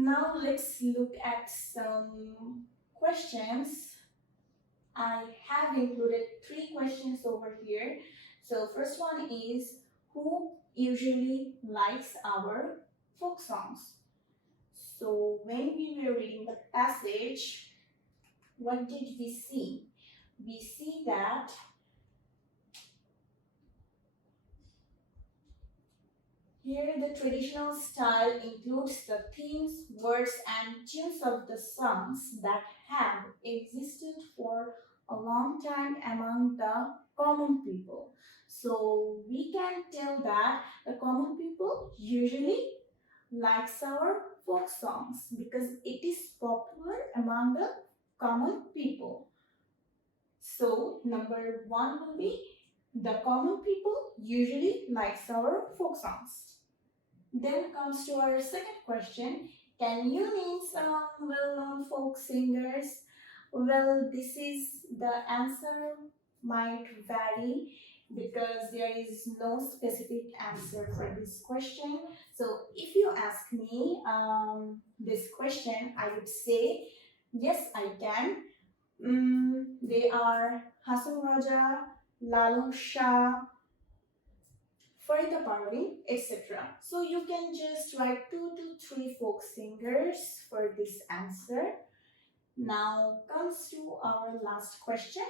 Now let's look at some questions. I have included 3 questions over here. So first one is, who usually likes our folk songs? So when we were reading the passage, what did we see? We see that here the traditional style includes the themes, words and tunes of the songs that have existed for a long time among the common people. So we can tell that the common people usually likes our folk songs because it is popular among the common people. So number 1 will be, the common people usually likes our folk songs. Then comes to our second question. Can you name some well-known folk singers? Well, this is the answer might vary because there is no specific answer for this question. So if you ask me this question, I would say yes, I can. They are Hasan Raja, Lalu Shah, Farida Parveen, etc. So you can just write 2 to 3 folk singers for this answer. Now comes to our last question.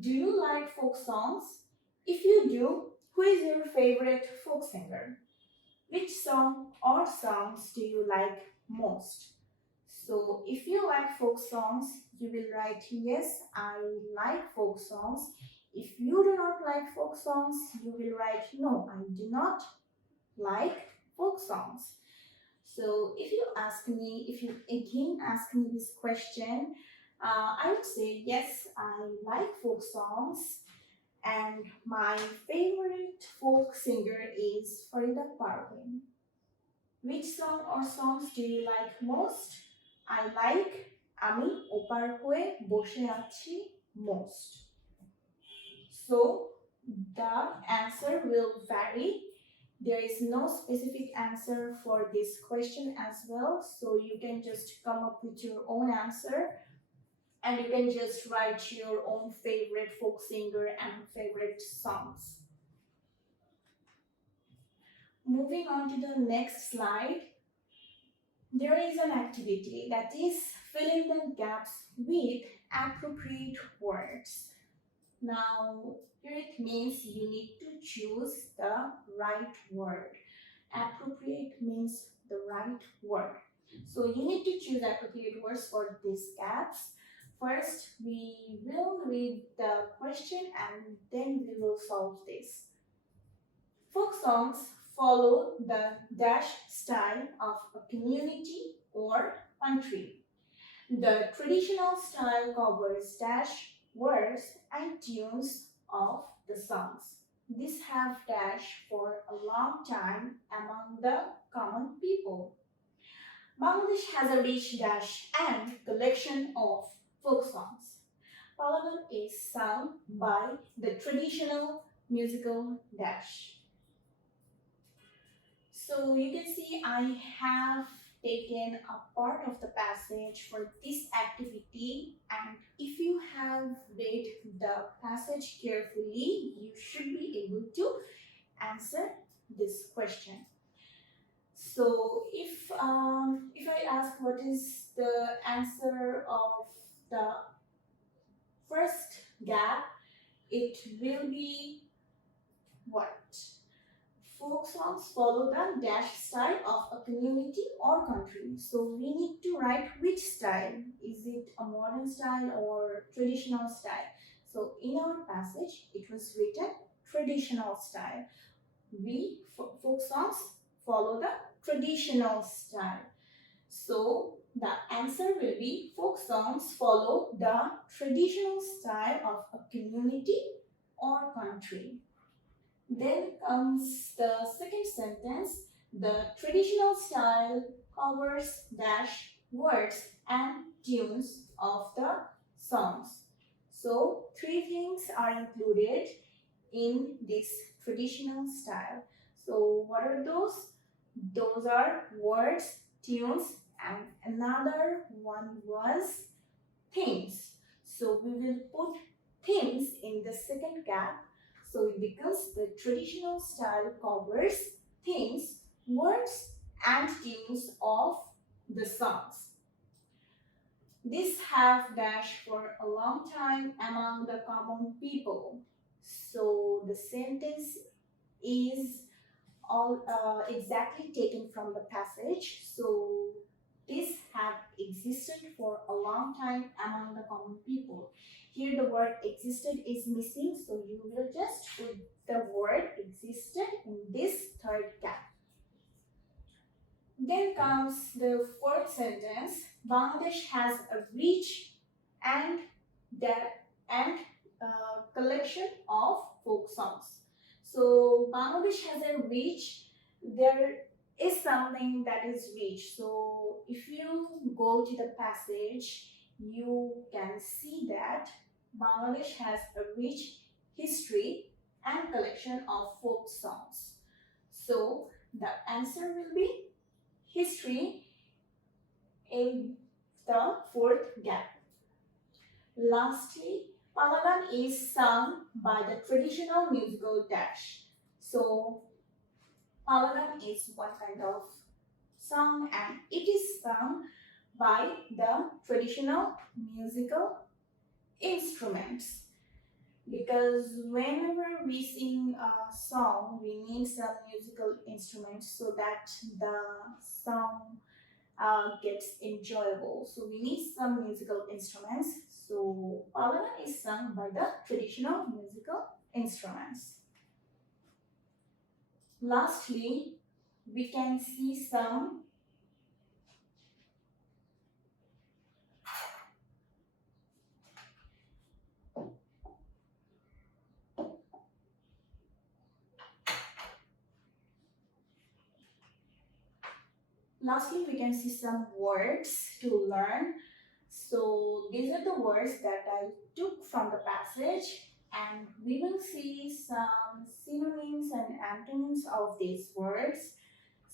Do you like folk songs? If you do, who is your favorite folk singer? Which song or songs do you like most? So if you like folk songs, you will write yes, I like folk songs. If you do not like folk songs, you will write no, I do not like folk songs. So if you again ask me this question, I would say yes, I like folk songs, and my favorite folk singer is Farida Parveen. Which song or songs do you like most? I like আমি ওপার হয়ে বসে আছি most. So the answer will vary. There is no specific answer for this question as well. So you can just come up with your own answer and you can just write your own favorite folk singer and favorite songs. Moving on to the next slide. There is an activity that is filling the gaps with appropriate words. Now, here it means you need to choose the right word. Appropriate means the right word. So you need to choose appropriate words for these gaps. First, we will read the question and then we will solve this. Folk songs follow the dash style of a community or country. The traditional style covers dash words and tunes of the songs. These have dash for a long time among the common people. Bangladesh has a rich dash and collection of folk songs. Palawan is sung by the traditional musical dash. So you can see I have taken a part of the passage for this activity, and if you have read the passage carefully, you should be able to answer this question. So if I ask what is the answer of the first gap, it will be what? Folk songs follow the dash style of a community or country. So we need to write which style. Is it a modern style or traditional style? So in our passage, it was written traditional style. Folk songs follow the traditional style. So the answer will be folk songs follow the traditional style of a community or country. Then comes the second sentence. The traditional style covers dash words and tunes of the songs. So 3 things are included in this traditional style. So what are those? Those are words, tunes and another one was themes. So we will put themes in the second gap. So it becomes the traditional style covers themes, words and tunes of the songs. This have dashed for a long time among the common people. So the sentence is all exactly taken from the passage. So this have existed for a long time among the common people. Here the word existed is missing, so you will just put the word existed in this third gap. Then comes the fourth sentence. Bangladesh has a rich and collection of folk songs. So Bangladesh has a rich. There is something that is rich. So if you go to the passage, you can see that Bangladesh has a rich history and collection of folk songs. So the answer will be history in the fourth gap. Lastly, Palagan is sung by the traditional musical dash. So, Palagan is one kind of song and it is sung by the traditional musical instruments. Because whenever we sing a song, we need some musical instruments so that the song gets enjoyable. So we need some musical instruments. So Palagan is sung by the traditional musical instruments. Lastly, we can see some words to learn. So these are the words that I took from the passage, and we will see some synonyms and antonyms of these words.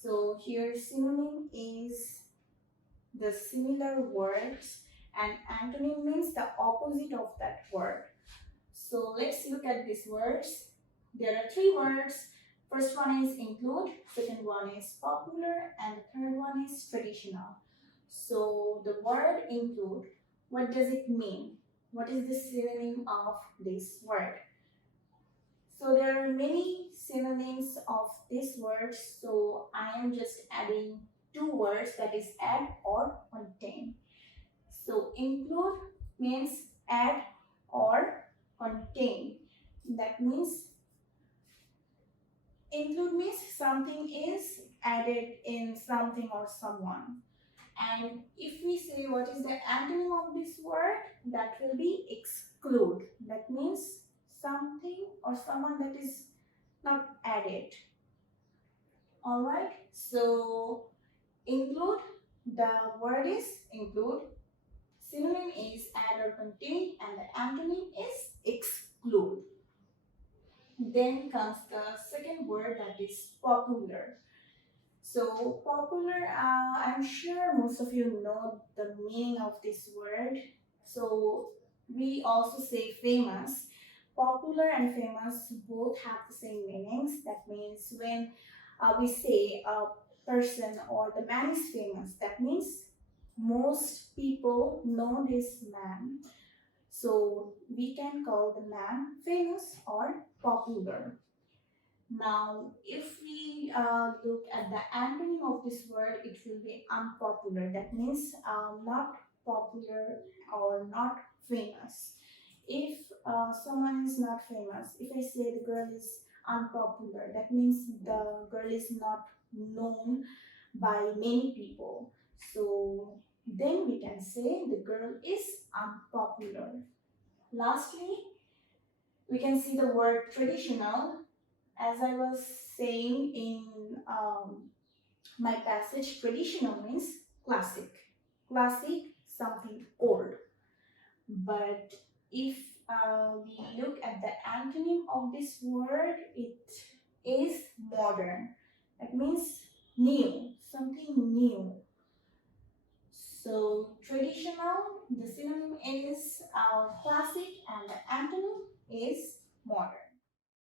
So here synonym is the similar words and antonym means the opposite of that word. So let's look at these words. There are three words. First one is include, second one is popular, and the third one is traditional. So the word include, what does it mean? What is the synonym of this word? So there are many synonyms of this word, so I am just adding two words, that is add or contain. So include means add or contain. That means include means something is added in something or someone. And if we say what is the antonym of this word, that will be exclude. That means something or someone that is not added. Alright, so include, the word is include, synonym is add or contain, and the antonym is exclude. Then comes the second word, that is popular. So popular, I'm sure most of you know the meaning of this word. So we also say famous. Popular and famous both have the same meanings. That means when we say a person or the man is famous, that means most people know this man. So we can call the man famous or popular. Now, if we look at the antonym of this word, it will be unpopular. That means not popular or not famous. If someone is not famous, if I say the girl is unpopular, that means the girl is not known by many people. So then we can say the girl is unpopular. Lastly, we can see the word traditional. As I was saying in my passage, traditional means classic. Classic, something old. But if we look at the antonym of this word, it is modern. That means new, something new. So traditional, the synonym is classic, and the antonym